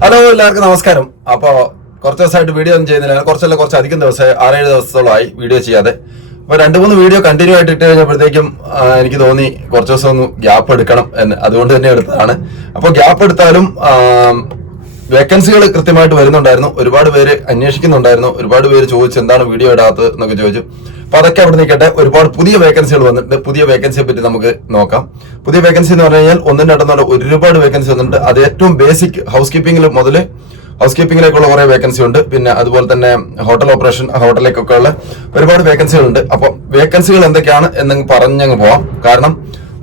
Hello എല്ലാവർക്കും നമസ്കാരം. അപ്പോൾ കുറച്ച് ദിവസമായിട്ട് വീഡിയോ ഒന്നും ചെയ്യുന്നില്ല. കുറച്ചല്ല കുറച്ച് അധികം ദിവസം ആറേഴ് ദിവസത്തോളമായി വീഡിയോ ചെയ്യാതെ. അപ്പോൾ രണ്ട് മൂന്ന് വീഡിയോ കണ്ടിന്യൂ ആയിട്ട് ഇട്ട് കഴിഞ്ഞപ്പോഴത്തേക്കും എനിക്ക് തോന്നി കുറച്ച് ദിവസം ഒന്ന് ഗ്യാപ്പ് എടുക്കണം എന്ന്. അതുകൊണ്ട് തന്നെ എടുത്തതാണ്. അപ്പോൾ ഗ്യാപ്പ് എടുത്താലും വേക്കൻസികൾ കൃത്യമായിട്ട് വരുന്നുണ്ടായിരുന്നു. ഒരുപാട് പേര് അന്വേഷിക്കുന്നുണ്ടായിരുന്നു. ഒരുപാട് പേര് ചോദിച്ചു എന്താണ് വീഡിയോ ഇടാത്തത് എന്നൊക്കെ ചോദിച്ചു. അപ്പൊ അതൊക്കെ അവിടെ നിൽക്കട്ടെ. ഒരുപാട് പുതിയ വേക്കൻസികൾ വന്നിട്ടുണ്ട്. പുതിയ വേക്കൻസിയെ പറ്റി നമുക്ക് നോക്കാം. പുതിയ വേക്കൻസി എന്ന് പറഞ്ഞു കഴിഞ്ഞാൽ ഒന്നും രണ്ടെന്നല്ല ഒരുപാട് വേക്കൻസി വന്നിട്ടുണ്ട്. അത് ഏറ്റവും ബേസിക് ഹൗസ് കീപ്പിംഗിൽ മുതൽ ഹൗസ് കീപ്പിംഗിലേക്കുള്ള കുറെ വേക്കൻസി ഉണ്ട്. പിന്നെ അതുപോലെ തന്നെ ഹോട്ടൽ ഓപ്പറേഷൻ ഹോട്ടലിലേക്കൊക്കെ ഉള്ള ഒരുപാട് വേക്കൻസികൾ ഉണ്ട് അപ്പം വേക്കൻസികൾ എന്തൊക്കെയാണ് എന്ന് പറഞ്ഞങ്ങ് പോവാം. കാരണം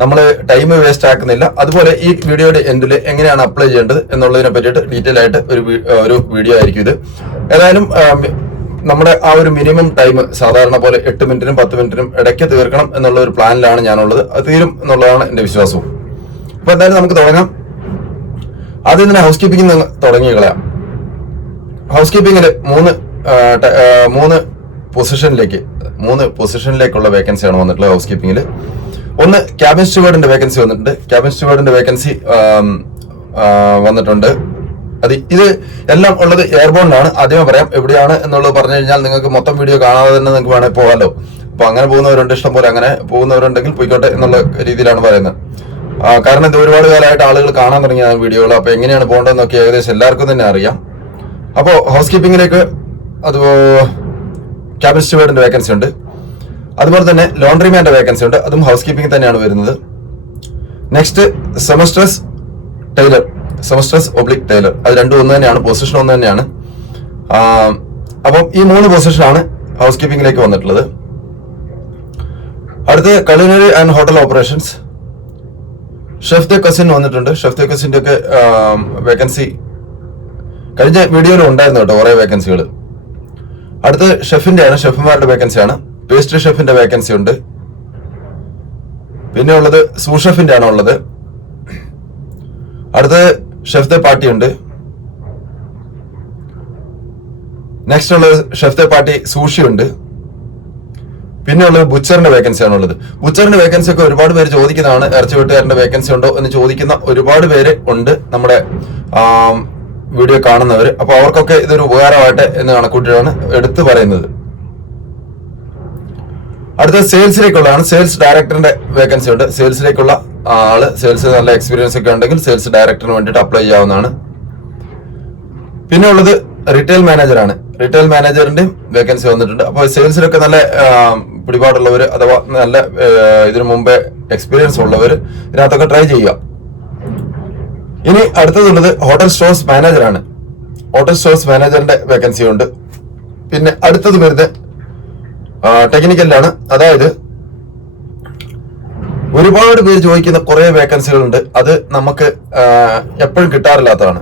നമ്മൾ ടൈം വേസ്റ്റ് ആക്കുന്നില്ല. അതുപോലെ ഈ വീഡിയോയുടെ എൻഡിൽ എങ്ങനെയാണ് അപ്ലൈ ചെയ്യേണ്ടത് എന്നുള്ളതിനെ പറ്റിയിട്ട് ഡീറ്റെയിൽ ആയിട്ട് ഒരു ഒരു വീഡിയോ ആയിരിക്കും ഇത്. ഏതായാലും നമ്മുടെ ആ ഒരു മിനിമം ടൈം സാധാരണ പോലെ എട്ട് മിനിറ്റിനും പത്ത് മിനിറ്റിനും ഇടയ്ക്ക് തീർക്കണം എന്നുള്ള ഒരു പ്ലാനിലാണ് ഞാനുള്ളത്. അത് തീരും എന്നുള്ളതാണ് എന്റെ വിശ്വാസവും. അപ്പൊ എന്തായാലും നമുക്ക് തുടങ്ങാം. ആദ്യം തന്നെ ഹൗസ് കീപ്പിംഗ് തുടങ്ങി കളയാം. ഹൗസ് കീപ്പിംഗിൽ മൂന്ന് മൂന്ന് പൊസിഷനിലേക്ക് മൂന്ന് പൊസിഷനിലേക്കുള്ള വേക്കൻസിയാണ് വന്നിട്ടുള്ളത് ഹൗസ് കീപ്പിംഗിൽ ഒന്ന് ക്യാബിൻ സ്റ്റുവേർഡിന്റെ വേക്കൻസി വന്നിട്ടുണ്ട്. ക്യാബിൻ സ്റ്റുവേർഡിന്റെ വേക്കൻസി വന്നിട്ടുണ്ട്. അത് ഇത് എല്ലാം ഉള്ളത് എയർബോണിലാണ് ആദ്യമേ പറയാം എവിടെയാണ് എന്നുള്ളത് പറഞ്ഞു കഴിഞ്ഞാൽ നിങ്ങൾക്ക് മൊത്തം വീഡിയോ കാണാതെ തന്നെ നിങ്ങൾക്ക് വേണമെങ്കിൽ പോകാമല്ലോ അപ്പൊ അങ്ങനെ പോകുന്നവരുണ്ട് ഇഷ്ടം പോലെ അങ്ങനെ പോകുന്നവരുണ്ടെങ്കിൽ പോയിക്കോട്ടെ എന്നുള്ള രീതിയിലാണ് പറയുന്നത്. കാരണം ഇത് ഒരുപാട് കാലമായിട്ട് ആളുകൾ കാണാൻ തുടങ്ങിയ വീഡിയോകൾ അപ്പൊ എങ്ങനെയാണ് പോകേണ്ടതെന്നൊക്കെ ഏകദേശം എല്ലാവർക്കും തന്നെ അറിയാം. അപ്പോൾ ഹൗസ് കീപ്പിങ്ങിലേക്ക് അത് ക്യാബിൻ സ്റ്റുവേർഡിന്റെ വേക്കൻസി ഉണ്ട്. അതുപോലെ തന്നെ ലോണ്ടറിമാന്റെ വേക്കൻസി ഉണ്ട്. അതും ഹൗസ് കീപ്പിംഗ് തന്നെയാണ് വരുന്നത്. Next seamstress tailor seamstress oblique tailor അത് രണ്ടും ഒന്ന് തന്നെയാണ് പൊസിഷൻ ഒന്ന് തന്നെയാണ്. അപ്പം ഈ മൂന്ന് പൊസിഷനാണ് ഹൗസ് കീപ്പിംഗിലേക്ക് വന്നിട്ടുള്ളത്. അടുത്ത് culinary and hotel operations chef de cuisine വന്നിട്ടുണ്ട്. ഷെഫ് ദ കസിന്റെ ഒക്കെ വേക്കൻസി കഴിഞ്ഞ വീഡിയോയിൽ ഉണ്ടായിരുന്നു കേട്ടോ കുറെ വേക്കൻസികൾ അടുത്ത് ഷെഫിന്റെ ആണ് ഷെഫുമാരുടെ വേക്കൻസി ആണ്. പേസ്ട്രി ഷെഫിന്റെ വേക്കൻസി ഉണ്ട്. പിന്നെ ഉള്ളത് സൂഷെഫിന്റെ ആണ് ഉള്ളത്. അടുത്ത് ഷെഫ് ദ പാർട്ടി ഉണ്ട്. നെക്സ്റ്റ് ഉള്ളത് ഷെഫ് ദ പാർട്ടി സൂഷി ഉണ്ട്. പിന്നെ ഉള്ളത് ബുച്ചറിന്റെ വേക്കൻസി ആണുള്ളത് ബുച്ചറിന്റെ വേക്കൻസി ഒക്കെ ഒരുപാട് പേര് ചോദിക്കുന്നതാണ് ഇറച്ചി വെട്ടുകാരന്റെ വേക്കൻസി ഉണ്ടോ എന്ന് ചോദിക്കുന്ന ഒരുപാട് പേര് ഉണ്ട് നമ്മുടെ വീഡിയോ കാണുന്നവർ അപ്പൊ അവർക്കൊക്കെ ഇതൊരു ഉപകാരമായിട്ട് എന്ന് കണക്കൂട്ടിയാണ് എടുത്തു പറയുന്നത്. അടുത്ത സെയിൽസിലേക്കുള്ളതാണ് സെയിൽസ് ഡയറക്ടറിന്റെ വേക്കൻസി ഉണ്ട്. സെയിൽസിലേക്കുള്ള ആൾ സെയിൽസ് നല്ല എക്സ്പീരിയൻസ് ഒക്കെ ഉണ്ടെങ്കിൽ സെയിൽസ് ഡയറക്ടറിന് വേണ്ടിയിട്ട് അപ്ലൈ ചെയ്യാവുന്നതാണ്. പിന്നെ ഉള്ളത് റീറ്റെയിൽ മാനേജറാണ് റീറ്റെയിൽ മാനേജറിന്റെയും വേക്കൻസി വന്നിട്ടുണ്ട്. അപ്പോൾ സെയിൽസിലൊക്കെ നല്ല പിടിപാടുള്ളവർ അഥവാ നല്ല ഇതിനു മുമ്പേ എക്സ്പീരിയൻസ് ഉള്ളവർ ഇതിനകത്തൊക്കെ ട്രൈ ചെയ്യുക. ഇനി അടുത്തതുള്ളത് ഹോട്ടൽ സ്റ്റോഴ്സ് മാനേജറാണ് ഹോട്ടൽ സ്റ്റോഴ്സ് മാനേജറിന്റെ വേക്കൻസി ഉണ്ട്. പിന്നെ അടുത്തത് വരുന്നത് ടെക്നിക്കലിലാണ് അതായത് ഒരുപാട് പേര് ചോദിക്കുന്ന കുറെ വേക്കൻസികളുണ്ട് അത് നമുക്ക് എപ്പോഴും കിട്ടാറില്ലാത്തതാണ്.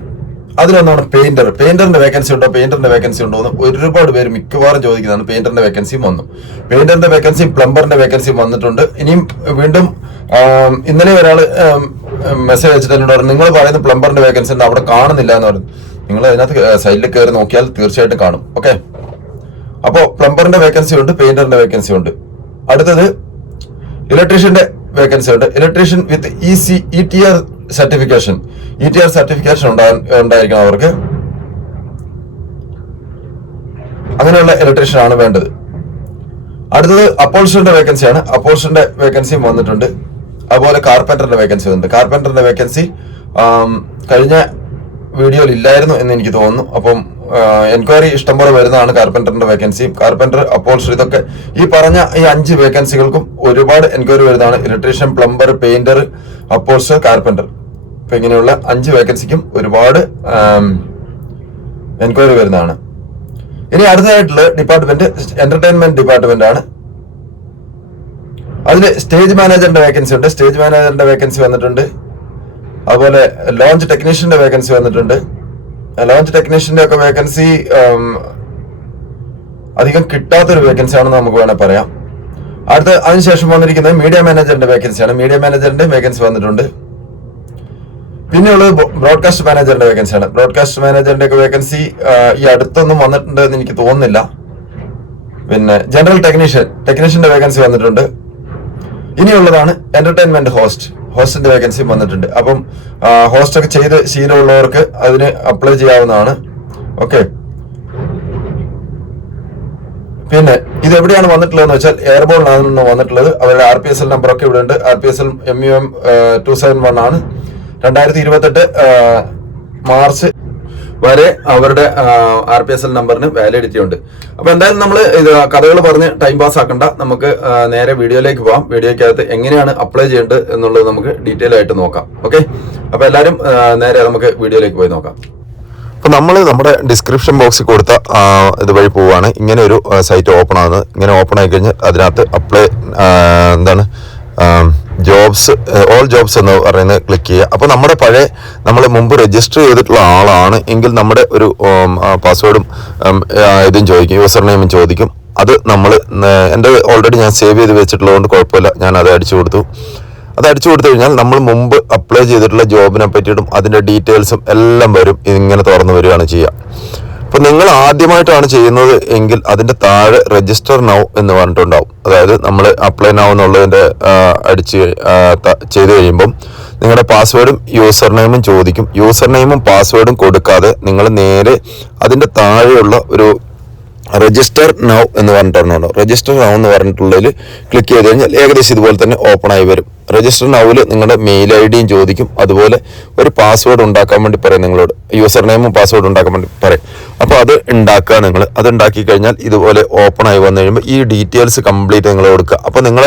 അതിലൊന്നാണ് പെയിന്റർ പെയിന്ററിന്റെ വേക്കൻസി ഉണ്ടോ? പെയിന്ററിന്റെ വേക്കൻസി ഉണ്ടോ എന്ന് ഒരുപാട് പേര് മിക്കവാറും ചോദിക്കുന്നതാണ് പെയിന്ററിന്റെ വേക്കൻസിയും വന്നു. പെയിന്ററിന്റെ വേക്കൻസിയും പ്ലംബറിന്റെ വേക്കൻസിയും വന്നിട്ടുണ്ട്. ഇനിയും വീണ്ടും ഇന്നലെ ഒരാൾ മെസ്സേജ് അയച്ചിട്ട് നിങ്ങൾ പറയുന്ന പ്ലംബറിന്റെ വേക്കൻസി ഉണ്ട് അവിടെ കാണുന്നില്ല എന്ന് പറഞ്ഞു. നിങ്ങൾ അതിനകത്ത് സൈഡിൽ കയറി നോക്കിയാൽ തീർച്ചയായിട്ടും കാണും. ഓക്കെ അപ്പോ പ്ലംബറിന്റെ വേക്കൻസി ഉണ്ട് പെയിന്ററിന്റെ വേക്കൻസി ഉണ്ട്. അടുത്തത് ഇലക്ട്രീഷ്യന്റെ വേക്കൻസി ഉണ്ട്. Electrician with E C E T R certification E T R certification ഉണ്ടായിരിക്കണം അവർക്ക്. അങ്ങനെയുള്ള ഇലക്ട്രീഷ്യൻ ആണ് വേണ്ടത്. അടുത്തത് അപ്പോൾഷന്റെ വേക്കൻസിയാണ് അപ്പോൾഷന്റെ വേക്കൻസിയും വന്നിട്ടുണ്ട്. അതുപോലെ കാർപ്പന്ററിന്റെ വേക്കൻസി വന്നിട്ടുണ്ട്. കാർപ്പന്ററിന്റെ വേക്കൻസി കഴിഞ്ഞ വീഡിയോയിൽ ഇല്ലായിരുന്നു എന്ന് എനിക്ക് തോന്നുന്നു. അപ്പം എൻക്വയറി ഇഷ്ടംപോലെ വരുന്നതാണ് കാർപ്പന്ററിന്റെ വേക്കൻസി കാർപ്പന്റർ അപ്പോൾ ഇതൊക്കെ ഈ പറഞ്ഞ ഈ അഞ്ച് വേക്കൻസികൾക്കും ഒരുപാട് എൻക്വയറി വരുന്നതാണ്. ഇലക്ട്രീഷ്യൻ പ്ലംബർ പെയിന്റർ അപ്പോൾസ് കാർപ്പന്റർ അപ്പൊ ഇങ്ങനെയുള്ള അഞ്ച് വേക്കൻസിക്കും ഒരുപാട് എൻക്വയറി വരുന്നതാണ്. ഇനി അടുത്തതായിട്ടുള്ള ഡിപ്പാർട്ട്മെന്റ് എന്റർടൈൻമെന്റ് ഡിപ്പാർട്ട്മെന്റ് ആണ്. അതിൽ സ്റ്റേജ് മാനേജറിന്റെ വേക്കൻസി ഉണ്ട്. സ്റ്റേജ് മാനേജറിന്റെ വേക്കൻസി വന്നിട്ടുണ്ട്. അതുപോലെ ലോഞ്ച് ടെക്നീഷ്യന്റെ വേക്കൻസി വന്നിട്ടുണ്ട്. ലോഞ്ച് ടെക്നീഷ്യന്റെ ഒക്കെ വേക്കൻസി അധികം കിട്ടാത്തൊരു വേക്കൻസി ആണെന്ന് നമുക്ക് വേണേൽ പറയാം. അടുത്ത അതിനുശേഷം വന്നിരിക്കുന്നത് മീഡിയ മാനേജറിന്റെ വേക്കൻസിയാണ് മീഡിയ മാനേജറിന്റെ വേക്കൻസി വന്നിട്ടുണ്ട്. പിന്നെയുള്ളത് ബ്രോഡ്കാസ്റ്റ് മാനേജറിന്റെ വേക്കൻസിയാണ് ബ്രോഡ്കാസ്റ്റ് മാനേജറിന്റെ ഒക്കെ വേക്കൻസി ഈ അടുത്തൊന്നും വന്നിട്ടുണ്ട് എന്ന് എനിക്ക് തോന്നുന്നില്ല. പിന്നെ ജനറൽ ടെക്നീഷ്യൻ ടെക്നീഷ്യന്റെ വേക്കൻസി വന്നിട്ടുണ്ട്. ഇനിയുള്ളതാണ് എന്റർടൈൻമെന്റ് ഹോസ്റ്റ് ഹോസ്റ്റിന്റെ വേക്കൻസിയും വന്നിട്ടുണ്ട്. അപ്പം ഹോസ്റ്റ് ഒക്കെ ചെയ്ത് ശീലമുള്ളവർക്ക് അതിന് അപ്ലൈ ചെയ്യാവുന്നതാണ്. ഓക്കെ. പിന്നെ ഇത് എവിടെയാണ് വന്നിട്ടുള്ളതെന്ന് വെച്ചാൽ എയർബോളിനാണ് വന്നിട്ടുള്ളത്. അവരുടെ ആർ പി എസ് എൽ നമ്പറൊക്കെ ഇവിടെ ഉണ്ട് R P S L M U M two seven one ആണ്. രണ്ടായിരത്തി ഇരുപത്തെട്ട് മാർച്ച് വരെ അവരുടെ ആർ പി എസ് എൽ നമ്പറിന് വാലിഡിറ്റി ഉണ്ട് അപ്പൊ എന്തായാലും നമ്മൾ ഇത് കഥകൾ പറഞ്ഞ് ടൈം പാസ് ആക്കണ്ട. നമുക്ക് നേരെ വീഡിയോയിലേക്ക് പോവാം. വീഡിയോയ്ക്കകത്ത് എങ്ങനെയാണ് അപ്ലൈ ചെയ്യേണ്ടത് എന്നുള്ളത് നമുക്ക് ഡീറ്റെയിൽ ആയിട്ട് നോക്കാം. ഓക്കെ അപ്പൊ എല്ലാവരും നേരെ നമുക്ക് വീഡിയോയിലേക്ക് പോയി നോക്കാം. അപ്പോൾ നമ്മൾ നമ്മുടെ ഡിസ്ക്രിപ്ഷൻ ബോക്സിൽ കൊടുത്ത ഇതുവഴി പോവുകയാണ് ഇങ്ങനെ ഒരു സൈറ്റ് ഓപ്പൺ ആകുന്നത് ഇങ്ങനെ ഓപ്പൺ ആയി കഴിഞ്ഞ് അതിനകത്ത് അപ്ലൈ എന്താണ് ജോബ്സ് ഓൾ ജോബ്സ് എന്ന് പറയുന്നത് ക്ലിക്ക് ചെയ്യുക. അപ്പോൾ നമ്മുടെ പഴയ നമ്മൾ മുമ്പ് രജിസ്റ്റർ ചെയ്തിട്ടുള്ള ആളാണ് എങ്കിൽ നമ്മുടെ ഒരു പാസ്വേഡും ഇതും ചോദിക്കും. യൂസർ നെയിമും ചോദിക്കും. അത് നമ്മൾ എന്റെ ഓൾറെഡി ഞാൻ സേവ് ചെയ്ത് വെച്ചിട്ടുള്ളതുകൊണ്ട് കുഴപ്പമില്ല. ഞാൻ അത് അടിച്ചു കൊടുത്തു. അത് അടിച്ചു കൊടുത്തു കഴിഞ്ഞാൽ നമ്മൾ മുമ്പ് അപ്ലൈ ചെയ്തിട്ടുള്ള ജോബിനെ പറ്റിയിട്ടും അതിന്റെ ഡീറ്റെയിൽസും എല്ലാം വരും. ഇങ്ങനെ തുറന്നു വരികയാണ് ചെയ്യുക. അപ്പൊ നിങ്ങൾ ആദ്യമായിട്ടാണ് ചെയ്യുന്നത് എങ്കിൽ അതിന്റെ താഴെ രജിസ്റ്റർ നൗ എന്ന് പറഞ്ഞിട്ടുണ്ടാവും. അതായത് നമ്മൾ അപ്ലൈ നൗ എന്നുള്ളതിന്റെ അടിച്ച് ചെയ്തു കഴിയുമ്പം നിങ്ങളുടെ പാസ്വേഡും യൂസർ നെയിമും ചോദിക്കും. യൂസർ നെയിമും പാസ്വേഡും കൊടുക്കാതെ നിങ്ങൾ നേരെ അതിന്റെ താഴെയുള്ള ഒരു രജിസ്റ്റർ നൗ എന്ന് പറഞ്ഞിട്ടാണ് രജിസ്റ്റർ നൗ എന്ന് പറഞ്ഞിട്ടുള്ളതിൽ ക്ലിക്ക് ചെയ്ത് കഴിഞ്ഞാൽ ഏകദേശം ഇതുപോലെ തന്നെ ഓപ്പൺ ആയി വരും. രജിസ്റ്റർ നൗവിൽ നിങ്ങളുടെ മെയിൽ ഐ ഡിയും ചോദിക്കും. അതുപോലെ ഒരു പാസ്വേഡ് ഉണ്ടാക്കാൻ വേണ്ടി പറയും നിങ്ങളോട്. യൂസർ നെയിമും പാസ്വേഡ് ഉണ്ടാക്കാൻ വേണ്ടി പറയും. അപ്പോൾ അത് ഉണ്ടാക്കുക നിങ്ങൾ അത് ഉണ്ടാക്കി കഴിഞ്ഞാൽ ഇതുപോലെ ഓപ്പൺ ആയി വന്നു കഴിയുമ്പോൾ ഈ ഡീറ്റെയിൽസ് കംപ്ലീറ്റ് നിങ്ങൾ കൊടുക്കുക. അപ്പോൾ നിങ്ങൾ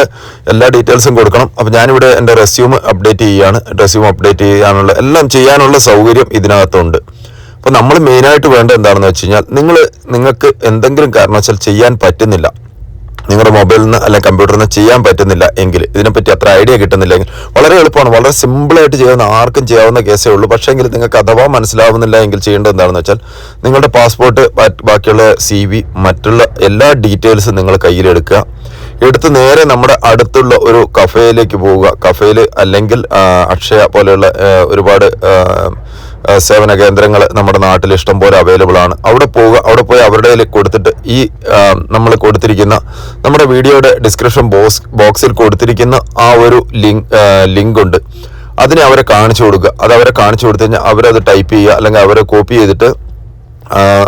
എല്ലാ ഡീറ്റെയിൽസും കൊടുക്കണം. അപ്പോൾ ഞാനിവിടെ എന്റെ റെസ്യൂം അപ്ഡേറ്റ് ചെയ്യുകയാണ്. റെസ്യൂം അപ്ഡേറ്റ് ചെയ്യാനുള്ള എല്ലാം ചെയ്യാനുള്ള സൗകര്യം ഇതിനകത്തുണ്ട്. അപ്പോൾ നമ്മൾ മെയിനായിട്ട് വേണ്ട എന്താണെന്ന് വെച്ച് കഴിഞ്ഞാൽ നിങ്ങൾ നിങ്ങൾക്ക് എന്തെങ്കിലും കാരണവശാൽ ചെയ്യാൻ പറ്റുന്നില്ല. നിങ്ങളുടെ മൊബൈലിൽ നിന്ന് അല്ലെങ്കിൽ കമ്പ്യൂട്ടറിൽ നിന്ന് ചെയ്യാൻ പറ്റുന്നില്ല എങ്കിൽ ഇതിനെപ്പറ്റി അത്ര ഐഡിയ കിട്ടുന്നില്ലെങ്കിൽ വളരെ എളുപ്പമാണ്. വളരെ സിമ്പിളായിട്ട് ചെയ്യാവുന്ന ആർക്കും ചെയ്യാവുന്ന കേസേ ഉള്ളൂ. പക്ഷേ എങ്കിൽ നിങ്ങൾക്ക് അഥവാ മനസ്സിലാവുന്നില്ല എങ്കിൽ ചെയ്യേണ്ടത് എന്താണെന്ന് വെച്ചാൽ നിങ്ങളുടെ പാസ്പോർട്ട് ബാക്കിയുള്ള സി വി മറ്റുള്ള എല്ലാ ഡീറ്റെയിൽസും നിങ്ങൾ കയ്യിലെടുക്കുക എടുത്ത് നേരെ നമ്മുടെ അടുത്തുള്ള ഒരു കഫേയിലേക്ക് പോവുക. കഫേയിൽ അല്ലെങ്കിൽ അക്ഷയ പോലെയുള്ള ഒരുപാട് സേവന കേന്ദ്രങ്ങൾ നമ്മുടെ നാട്ടിൽ ഇഷ്ടം പോലെ അവൈലബിൾ ആണ്. അവിടെ പോവുക അവിടെ പോയി അവരുടെ കയ്യിൽ കൊടുത്തിട്ട് ഈ നമ്മൾ കൊടുത്തിരിക്കുന്ന നമ്മുടെ വീഡിയോയുടെ ഡിസ്ക്രിപ്ഷൻ ബോക്സ് ബോക്സിൽ കൊടുത്തിരിക്കുന്ന ആ ഒരു ലിങ്ക് ലിങ്ക് ഉണ്ട്. അതിനെ അവരെ കാണിച്ചു കൊടുക്കുക. അത് അവരെ കാണിച്ചു കൊടുത്തു കഴിഞ്ഞാൽ അവരത് ടൈപ്പ് ചെയ്യുക അല്ലെങ്കിൽ അവരെ കോപ്പി ചെയ്തിട്ട്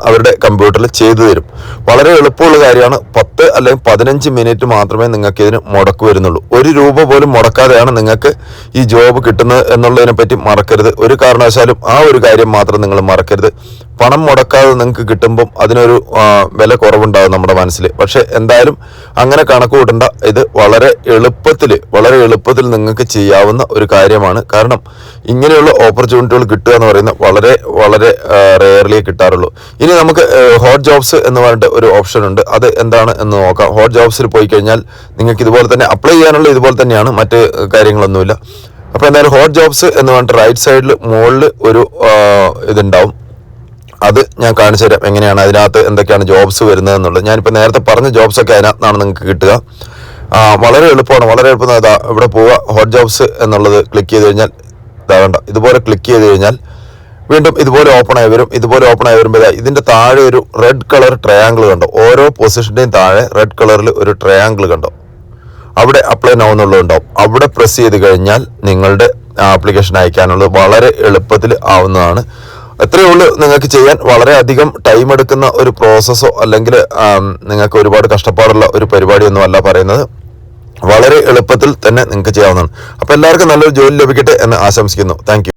അവരുടെ കമ്പ്യൂട്ടറിൽ ചെയ്തു തരും. വളരെ എളുപ്പമുള്ള കാര്യമാണ്. പത്ത് അല്ലെങ്കിൽ പതിനഞ്ച് മിനിറ്റ് മാത്രമേ നിങ്ങൾക്ക് ഇതിന് മുടക്ക് വരുന്നുള്ളൂ. ഒരു രൂപ പോലും മുടക്കാതെയാണ് നിങ്ങൾക്ക് ഈ ജോബ് കിട്ടുന്നത് എന്നുള്ളതിനെ പറ്റി മറക്കരുത്. ഒരു കാരണവശാലും ആ ഒരു കാര്യം മാത്രം നിങ്ങൾ മറക്കരുത്. പണം മുടക്കാതെ നിങ്ങൾക്ക് കിട്ടുമ്പം അതിനൊരു വില കുറവുണ്ടാകും നമ്മുടെ മനസ്സിൽ പക്ഷേ എന്തായാലും അങ്ങനെ കണക്ക് കൂട്ടണ്ട. ഇത് വളരെ എളുപ്പത്തിൽ വളരെ എളുപ്പത്തിൽ നിങ്ങൾക്ക് ചെയ്യാവുന്ന ഒരു കാര്യമാണ്. കാരണം ഇങ്ങനെയുള്ള ഓപ്പർച്യൂണിറ്റികൾ കിട്ടുക എന്ന് പറയുന്നത് വളരെ വളരെ റെയർലി കിട്ടാറുള്ളൂ. ഇനി നമുക്ക് ഹോട്ട് ജോബ്സ് എന്ന് പറഞ്ഞിട്ട് ഒരു ഓപ്ഷൻ ഉണ്ട്. അത് എന്താണ് എന്ന് നോക്കാം. ഹോട്ട് ജോബ്സിൽ പോയി കഴിഞ്ഞാൽ നിങ്ങൾക്ക് ഇതുപോലെ തന്നെ അപ്ലൈ ചെയ്യാനുള്ള ഇതുപോലെ തന്നെയാണ് മറ്റ് കാര്യങ്ങളൊന്നുമില്ല. അപ്പോൾ എന്തായാലും ഹോട്ട് ജോബ്സ് എന്ന് പറഞ്ഞിട്ട് റൈറ്റ് സൈഡിൽ മുകളിൽ ഒരു ഇതുണ്ടാവും. അത് ഞാൻ കാണിച്ചു തരാം എങ്ങനെയാണ് അതിനകത്ത് എന്തൊക്കെയാണ് ജോബ്സ് വരുന്നത് എന്നുള്ളത്. ഞാനിപ്പോൾ നേരത്തെ പറഞ്ഞ ജോബ്സ് ഒക്കെ അതിനകത്താണ് നിങ്ങൾക്ക് കിട്ടുക. വളരെ എളുപ്പമാണ് വളരെ എളുപ്പം. ഇവിടെ പോവുക. ഹോട്ട് ജോബ്സ് എന്നുള്ളത് ക്ലിക്ക് ചെയ്ത് കഴിഞ്ഞാൽ ഇതാ വേണ്ട ഇതുപോലെ ക്ലിക്ക് ചെയ്ത് കഴിഞ്ഞാൽ വീണ്ടും ഇതുപോലെ ഓപ്പൺ ആയി വരും ഇതുപോലെ ഓപ്പൺ ആയി വരുമ്പോൾ ഇതാ ഇതിന്റെ താഴെ ഒരു റെഡ് കളർ ട്രയാങ്കിൾ കണ്ടോ? ഓരോ പൊസിഷന്റെയും താഴെ റെഡ് കളറിൽ ഒരു ട്രയാങ്കിൾ കണ്ടോ? അവിടെ അപ്ലൈ നൗ എന്നുള്ളതുണ്ടാവും അവിടെ പ്രസ് ചെയ്ത് കഴിഞ്ഞാൽ നിങ്ങളുടെ ആപ്ലിക്കേഷൻ അയക്കാനുള്ളത് വളരെ എളുപ്പത്തിൽ ആവുന്നതാണ്. എത്രയേ ഉള്ളൂ നിങ്ങൾക്ക് ചെയ്യാൻ. വളരെ അധികം ടൈം എടുക്കുന്ന ഒരു പ്രോസസ്സോ അല്ലെങ്കിൽ നിങ്ങൾക്ക് ഒരുപാട് കഷ്ടപ്പാടുള്ള ഒരു പരിപാടിയൊന്നും അല്ല പറയുന്നത്. വളരെ എളുപ്പത്തിൽ തന്നെ നിങ്ങൾക്ക് ചെയ്യാവുന്നതാണ്. അപ്പോൾ എല്ലാവർക്കും നല്ലൊരു ജോലി ലഭിക്കട്ടെ എന്ന് ആശംസിക്കുന്നു. താങ്ക്